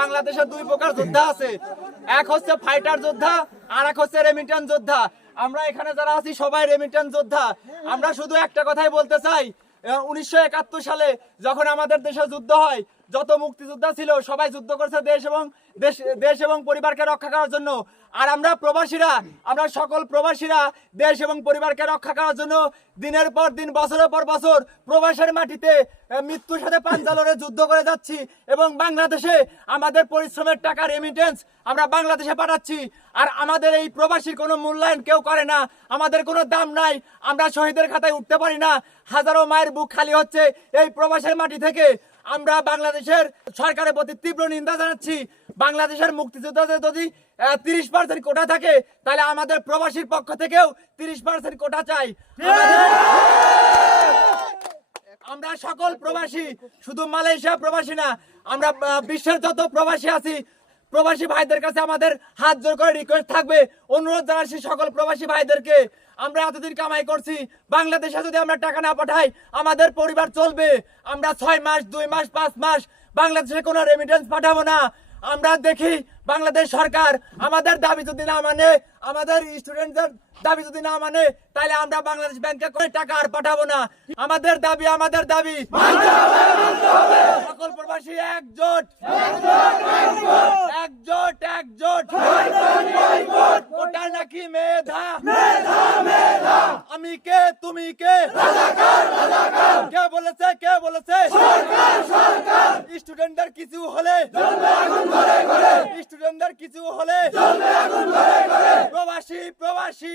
বাংলাদেশে দুই প্রকার যোদ্ধা আছে, এক হচ্ছে ফাইটার যোদ্ধা আর এক হচ্ছে রেমিটেন্স যোদ্ধা। আমরা এখানে যারা আছি সবাই রেমিটেন্স যোদ্ধা। আমরা শুধু একটা কথাই বলতে চাই, 1971 সালে যখন আমাদের দেশে যুদ্ধ হয়, যত মুক্তিযোদ্ধা ছিল সবাই যুদ্ধ করছে দেশ এবং পরিবারকে রক্ষা করার জন্য। আর আমরা প্রবাসীরা, আমরা সকল প্রবাসীরা দেশ এবং পরিবারকে রক্ষা করার জন্য দিনের পর দিন, বছরের পর বছর প্রবাসের মাটিতে মৃত্যুর সাথে পাঞ্জা লড়ে যুদ্ধ করে যাচ্ছি এবং বাংলাদেশে আমাদের পরিশ্রমের টাকা রেমিটেন্স আমরা বাংলাদেশে পাঠাচ্ছি। আর আমাদের এই প্রবাসীর কোনো মূল্যায়ন কেউ করে না, আমাদের কোনো দাম নাই, আমরা শহীদের খাতায় উঠতে পারি না। হাজারো মায়ের বুক খালি হচ্ছে এই প্রবাসের মাটি থেকে। আমরা বাংলাদেশের সরকারের প্রতি তীব্র নিন্দা জানাচ্ছি। বাংলাদেশের মুক্তিযোদ্ধাদের যদি 30% কোটা থাকে, তাহলে আমাদের প্রবাসীর পক্ষ থেকেও 30% কোটা চাই। আমরা সকল প্রবাসী, শুধু মালয়েশিয়া প্রবাসী না, আমরা বিশ্বের যত প্রবাসী আছি, প্রবাসী ভাইদের কাছে আমাদের হাত জোর করে রিকোয়েস্ট থাকবে, অনুরোধ জানাচ্ছি সকল প্রবাসী ভাইদেরকে, আমরা এতদিন কামাই করছি, বাংলাদেশে যদি আমরা টাকা না পাঠাই আমাদের পরিবার চলবে। আমরা 6 মাস, 2 মাস, 5 মাস বাংলাদেশে কোনো রেমিটেন্স পাঠাবো না। আমরা দেখি বাংলাদেশ সরকার আমাদের দাবি যদি না মানে, আমাদের স্টুডেন্টদের দাবি যদি না মানে, তাহলে আমরা বাংলাদেশ ব্যাংকে করে টাকা আর পাঠাবো না। আমাদের দাবি সকল প্রবাসী একজোট, ওটা নাকি মেধা, আমি কে তুমি কে, কে বলেছে স্টুডেন্টদের কিছু হলে, স্টুডেন্টদের কিছু হলে প্রবাসী প্রবাসী